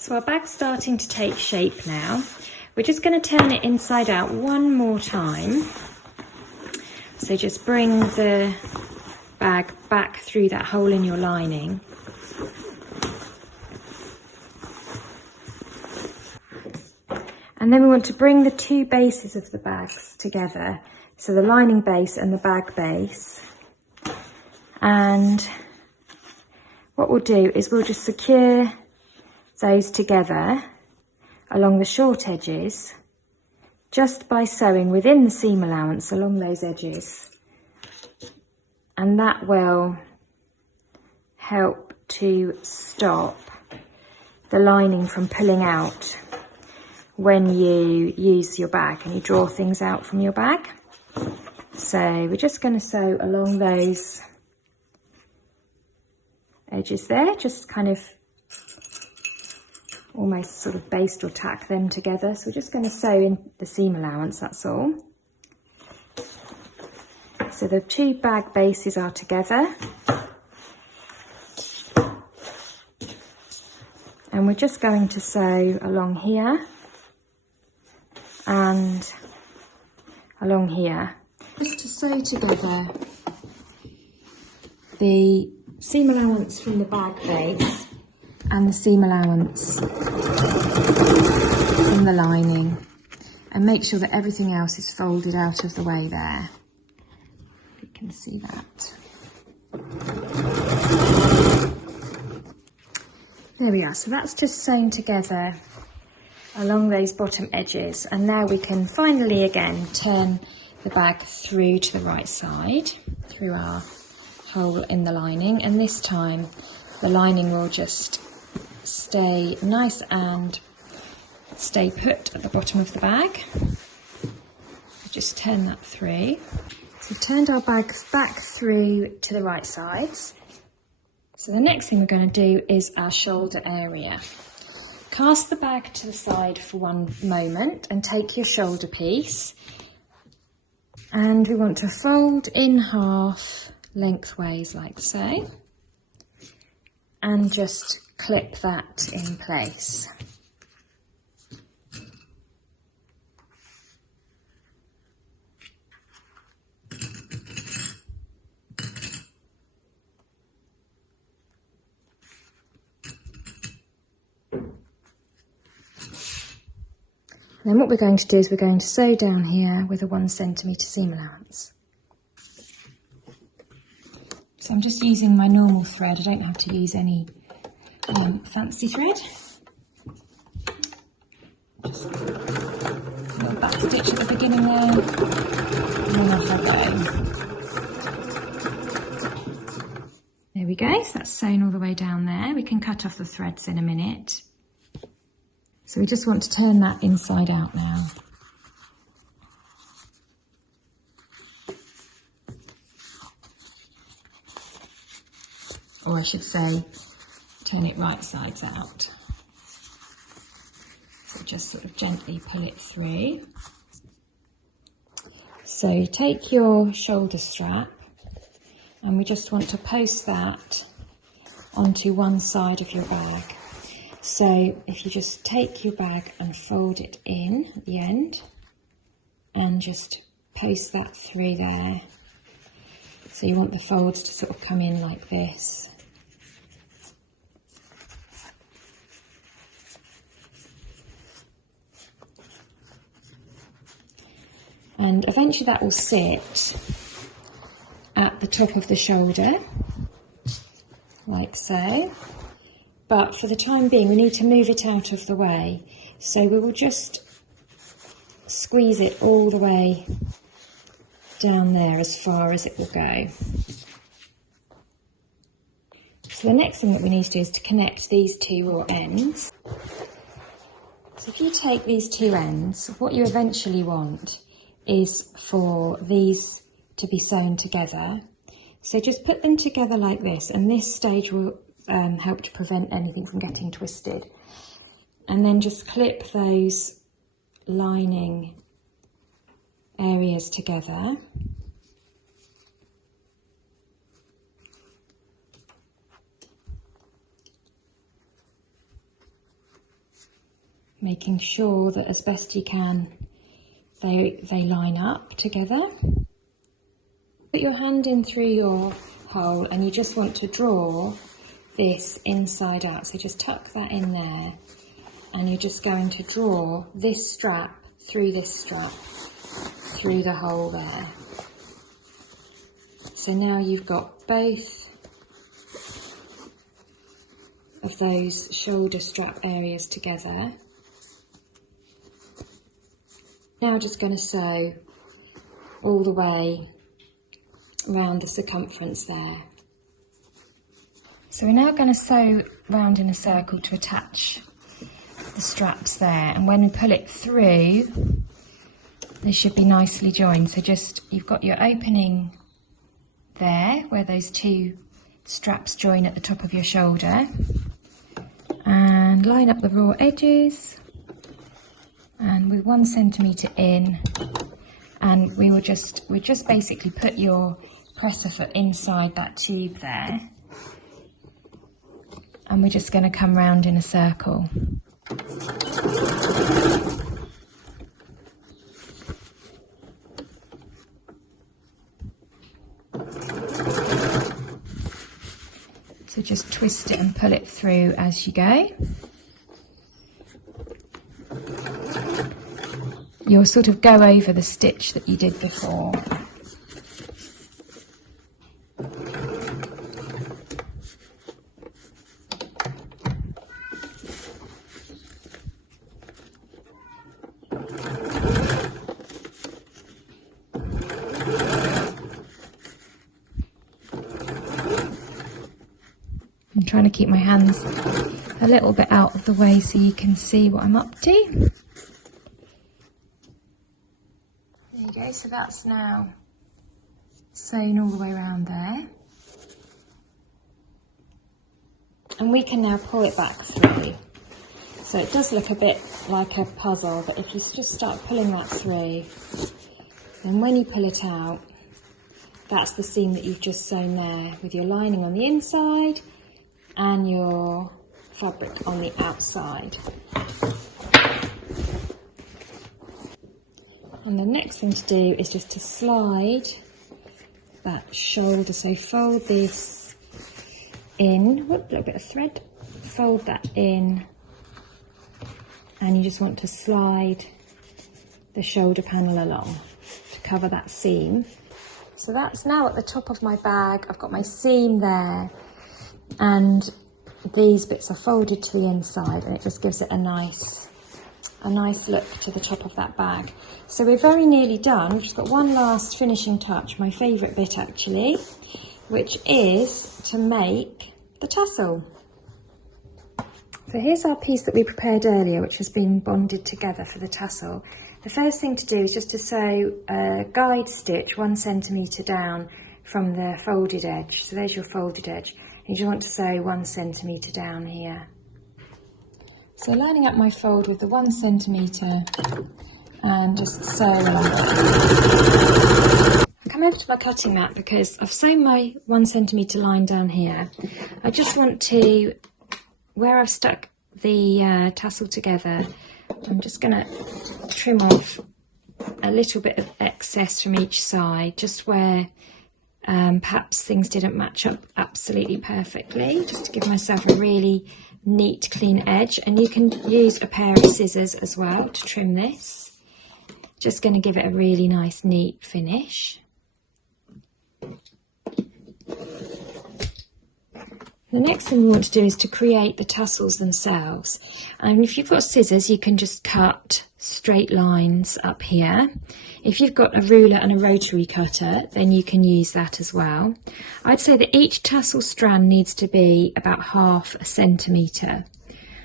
So our bag's starting to take shape now. We're just going to turn it inside out one more time. So just bring the bag back through that hole in your lining. And then we want to bring the two bases of the bags together. So the lining base and the bag base. And what we'll do is we'll just secure those together along the short edges just by sewing within the seam allowance along those edges, and that will help to stop the lining from pulling out when you use your bag and you draw things out from your bag. So we're just going to sew along those edges there, just kind of almost sort of baste or tack them together. So we're just going to sew in the seam allowance, that's all. So the two bag bases are together. And we're just going to sew along here and along here. Just to sew together the seam allowance from the bag base and the seam allowance from the lining, and make sure that everything else is folded out of the way there. You can see that. There we are, so that's just sewn together along those bottom edges, and now we can finally again turn the bag through to the right side through our hole in the lining, and this time the lining will just stay nice and stay put at the bottom of the bag. Just turn that through. So we've turned our bags back through to the right sides. So the next thing we're going to do is our shoulder area. Cast the bag to the side for one moment and take your shoulder piece, and we want to fold in half lengthways like so, and just clip that in place. Then what we're going to do is we're going to sew down here with a 1 centimetre seam allowance. So I'm just using my normal thread, I don't have to use any fancy thread. Just a little back stitch at the beginning there, and then off I go. There we go, so that's sewn all the way down there. We can cut off the threads in a minute. So we just want to turn that inside out now. Or I should say, turn it right sides out. So just sort of gently pull it through. So take your shoulder strap, and we just want to post that onto one side of your bag. So if you just take your bag and fold it in at the end and just post that through there. So you want the folds to sort of come in like this. And eventually that will sit at the top of the shoulder, like so. But for the time being, we need to move it out of the way. So we will just squeeze it all the way down there as far as it will go. So the next thing that we need to do is to connect these two raw ends. So if you take these two ends, what you eventually want is for these to be sewn together. So just put them together like this, and this stage will help to prevent anything from getting twisted. And then just clip those lining areas together. making sure that as best you can they line up together. Put your hand in through your hole and you just want to draw this inside out, so just tuck that in there, and you're just going to draw this strap through through the hole there. So now you've got both of those shoulder strap areas together. Now just going to sew all the way around the circumference there. So we're now going to sew round in a circle to attach the straps there, and when we pull it through they should be nicely joined. So just, you've got your opening there where those two straps join at the top of your shoulder, and line up the raw edges, and with 1 centimetre in, and we just basically put your presser foot inside that tube there, and we're just going to come round in a circle. So just twist it and pull it through as you go. You'll sort of go over the stitch that you did before. I'm trying to keep my hands a little bit out of the way so you can see what I'm up to. There you go, so that's now sewn all the way around there. And we can now pull it back through. So it does look a bit like a puzzle, but if you just start pulling that through, then when you pull it out, that's the seam that you've just sewn there, with your lining on the inside and your fabric on the outside. And the next thing to do is just to slide that shoulder. So fold this in, whoop, a little bit of thread, fold that in, and you just want to slide the shoulder panel along to cover that seam. So that's now at the top of my bag. I've got my seam there, and these bits are folded to the inside, and it just gives it a nice look to the top of that bag. So we're very nearly done. We've just got one last finishing touch, my favourite bit actually, which is to make the tassel. So here's our piece that we prepared earlier, which has been bonded together for the tassel. The first thing to do is just to sew a guide stitch 1 centimetre down from the folded edge. So there's your folded edge. You just want to sew 1 centimetre down here. So lining up my fold with the 1 centimetre and just sew along. I come over to my cutting mat because I've sewn my 1 centimetre line down here. I just want to, where I've stuck the tassel together, I'm just going to trim off a little bit of excess from each side, just where perhaps things didn't match up absolutely perfectly, just to give myself a really neat, clean edge. And you can use a pair of scissors as well to trim this. Just going to give it a really nice, neat finish. The next thing we want to do is to create the tassels themselves. And if you've got scissors, you can just cut straight lines up here. If you've got a ruler and a rotary cutter, then you can use that as well. I'd say that each tassel strand needs to be about 1/2 centimetre.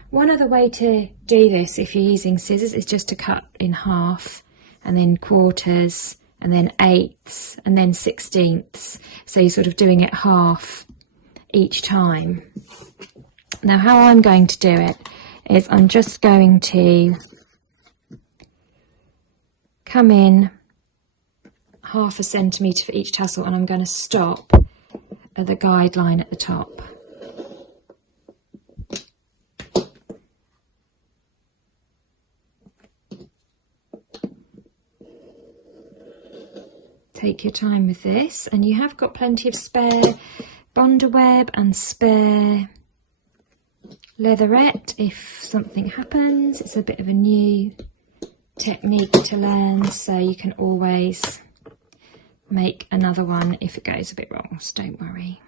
One other way to do this, if you're using scissors, is just to cut in half, and then quarters, and then eighths, and then 16ths. So you're sort of doing it half each time. Now how I'm going to do it is I'm just going to come in 1/2 centimetre for each tassel, and I'm going to stop at the guide line at the top. take your time with this, and you have got plenty of spare bonder web and spare leatherette if something happens. It's a bit of a new technique to learn, so you can always make another one if it goes a bit wrong, so don't worry.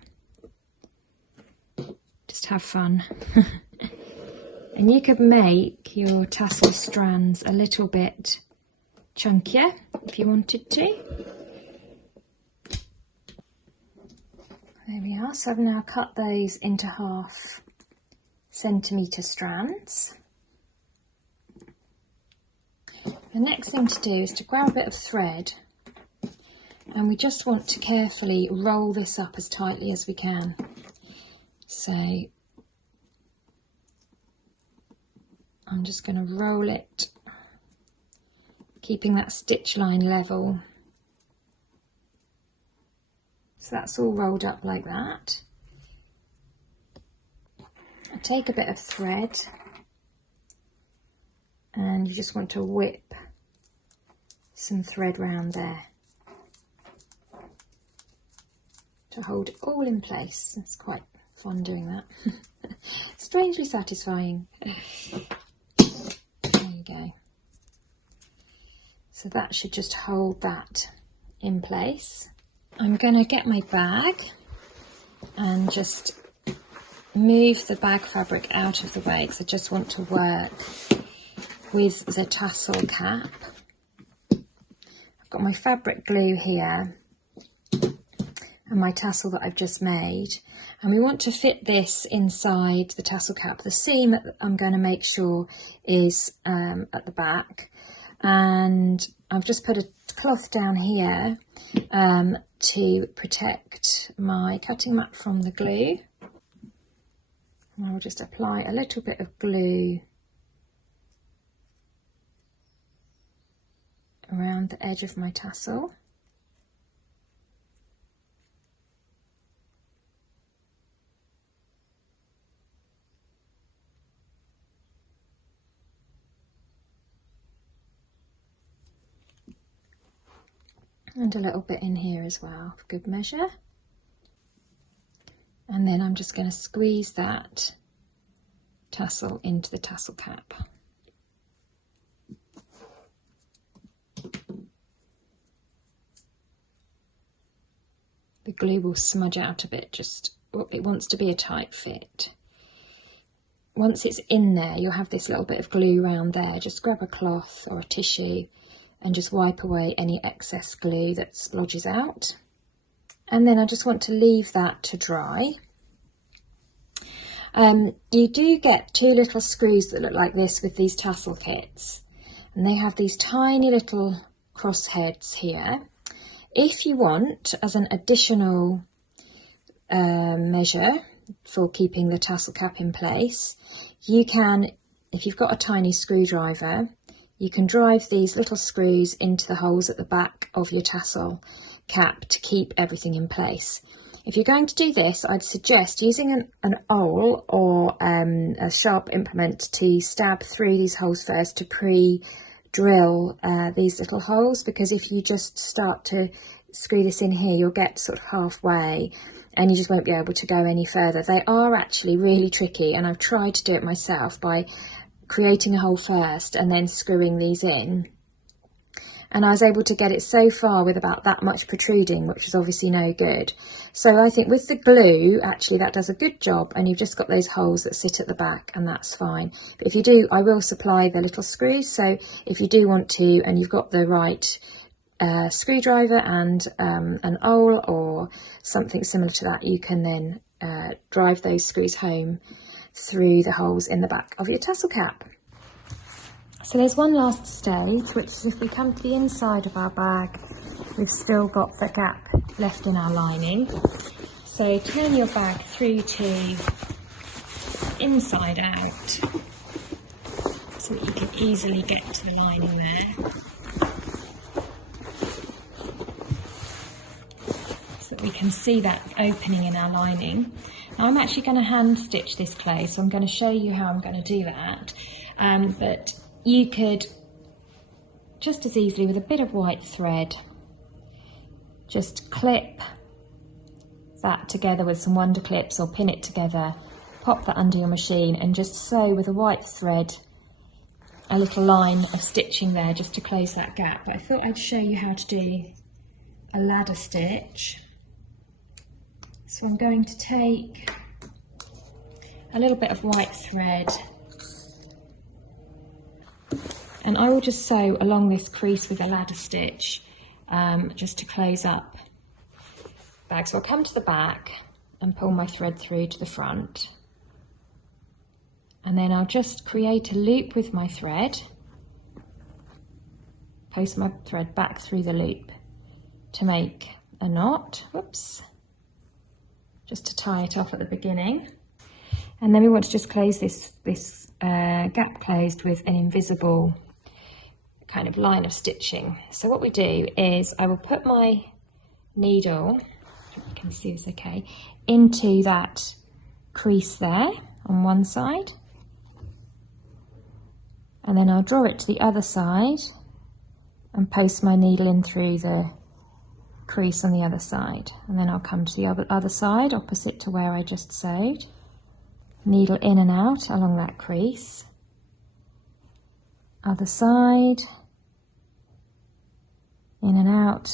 Just have fun. And you could make your tassel strands a little bit chunkier if you wanted to. There we are. So I've now cut those into 1/2 centimetre strands. The next thing to do is to grab a bit of thread, and we just want to carefully roll this up as tightly as we can. So I'm just going to roll it, keeping that stitch line level. So that's all rolled up like that. I take a bit of thread, and you just want to whip some thread round there to hold it all in place. It's quite fun doing that. Strangely satisfying. There you go. So that should just hold that in place. I'm going to get my bag and just move the bag fabric out of the way, because I just want to work with the tassel cap. I've got my fabric glue here and my tassel that I've just made, and we want to fit this inside the tassel cap. The seam I'm going to make sure is at the back, and I've just put a cloth down here to protect my cutting mat from the glue. And I'll just apply a little bit of glue around the edge of my tassel. And a little bit in here as well, for good measure. And then I'm just going to squeeze that tassel into the tassel cap. The glue will smudge out a bit, it wants to be a tight fit. Once it's in there, you'll have this little bit of glue around there. Just grab a cloth or a tissue and just wipe away any excess glue that splodges out. And then I just want to leave that to dry. You do get 2 little screws that look like this with these tassel kits, and they have these tiny little crossheads here. If you want, as an additional measure for keeping the tassel cap in place, you can, if you've got a tiny screwdriver, you can drive these little screws into the holes at the back of your tassel cap to keep everything in place. If you're going to do this, I'd suggest using an awl or a sharp implement to stab through these holes first to pre-drill these little holes, because if you just start to screw this in here, you'll get sort of halfway and you just won't be able to go any further. They are actually really tricky, and I've tried to do it myself by creating a hole first and then screwing these in. And I was able to get it so far with about that much protruding, which was obviously no good. So I think with the glue, actually that does a good job, and you've just got those holes that sit at the back, and that's fine. But if you do, I will supply the little screws, so if you do want to, and you've got the right screwdriver and an awl or something similar to that, you can then drive those screws home through the holes in the back of your tassel cap. So there's one last stage, which is if we come to the inside of our bag, we've still got the gap left in our lining. So turn your bag through to inside out so that you can easily get to the lining there. So that we can see that opening in our lining. Now I'm actually going to hand stitch this close, so I'm going to show you how I'm going to do that. But you could just as easily, with a bit of white thread, just clip that together with some wonder clips or pin it together, pop that under your machine and just sew with a white thread a little line of stitching there just to close that gap. But I thought I'd show you how to do a ladder stitch. So I'm going to take a little bit of white thread and I will just sew along this crease with a ladder stitch just to close up the bag. So I'll come to the back and pull my thread through to the front, and then I'll just create a loop with my thread, post my thread back through the loop to make a knot, whoops, just to tie it off at the beginning. And then we want to just close this gap closed with an invisible kind of line of stitching. So what we do is I will put my needle, you can see this okay, into that crease there on one side, and then I'll draw it to the other side and post my needle in through the crease on the other side, and then I'll come to the other side opposite to where I just sewed, needle in and out along that crease, other side, in and out.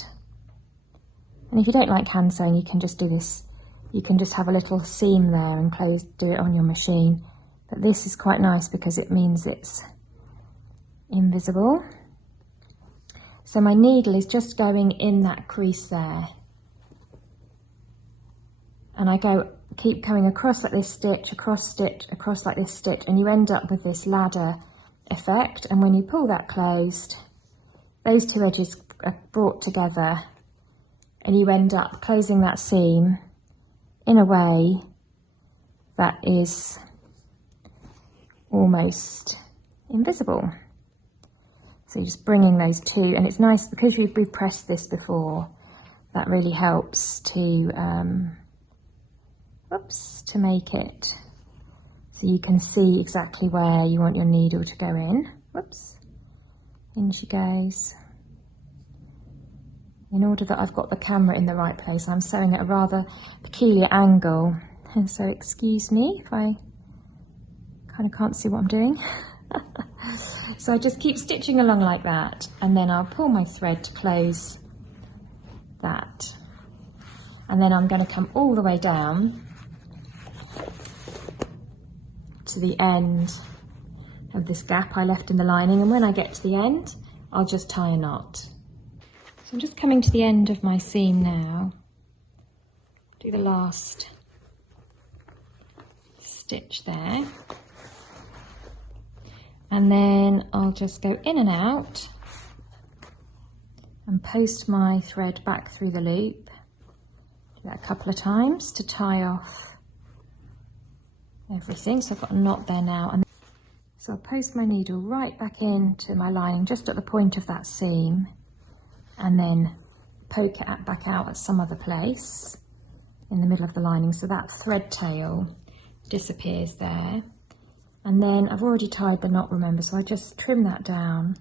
And if you don't like hand sewing, you can just do this, you can just have a little seam there and do it on your machine, but this is quite nice because it means it's invisible. So my needle is just going in that crease there, and I keep coming across like this stitch, across like this stitch, and you end up with this ladder effect. And when you pull that closed, those two edges are brought together and you end up closing that seam in a way that is almost invisible. So you're just bringing those two, and it's nice because we've pressed this before, that really helps to make it so you can see exactly where you want your needle to go in. Whoops, in she goes. In order that I've got the camera in the right place, I'm sewing at a rather peculiar angle, and so excuse me if I kind of can't see what I'm doing. So I just keep stitching along like that, and then I'll pull my thread to close that, and then I'm going to come all the way down to the end of this gap I left in the lining, and when I get to the end I'll just tie a knot. So I'm just coming to the end of my seam now, do the last stitch there, and then I'll just go in and out and post my thread back through the loop. Do that a couple of times to tie off everything. So I've got a knot there now, and so I'll post my needle right back into my lining just at the point of that seam, and then poke it back out at some other place in the middle of the lining so that thread tail disappears there. And then I've already tied the knot, remember, so I just trim that down,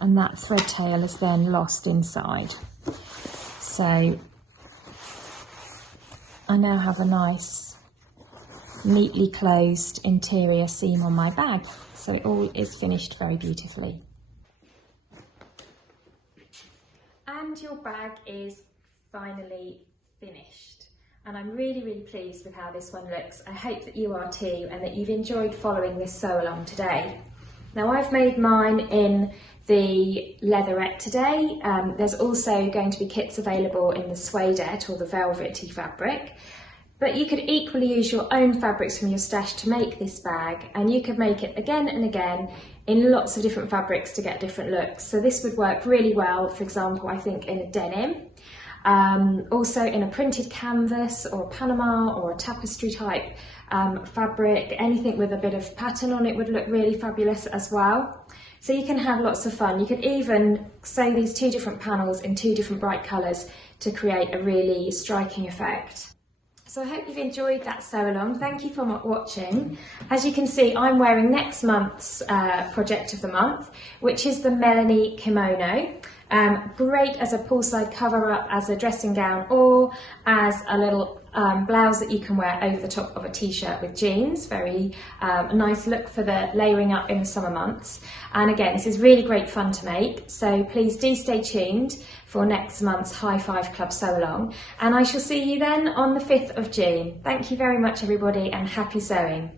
and that thread tail is then lost inside. So I now have a nice neatly closed interior seam on my bag, so it all is finished very beautifully. And your bag is finally finished, and I'm really pleased with how this one looks. I hope that you are too, and that you've enjoyed following this sew along today. Now I've made mine in the leatherette today. There's also going to be kits available in the suedette or the velvety fabric, but you could equally use your own fabrics from your stash to make this bag, and you could make it again and again in lots of different fabrics to get different looks. So this would work really well, for example, I think in a denim, also in a printed canvas or a Panama or a tapestry type fabric. Anything with a bit of pattern on it would look really fabulous as well. So you can have lots of fun. You could even sew these two different panels in two different bright colours to create a really striking effect. So I hope you've enjoyed that sew along. Thank you for watching. As you can see, I'm wearing next month's project of the month, which is the Melanie kimono. Great as a poolside cover-up, as a dressing gown, or as a little blouse that you can wear over the top of a t-shirt with jeans. Very nice look for the layering up in the summer months. And again, this is really great fun to make, so please do stay tuned for next month's High Five Club Sew Along, and I shall see you then on the 5th of June. Thank you very much everybody, and happy sewing.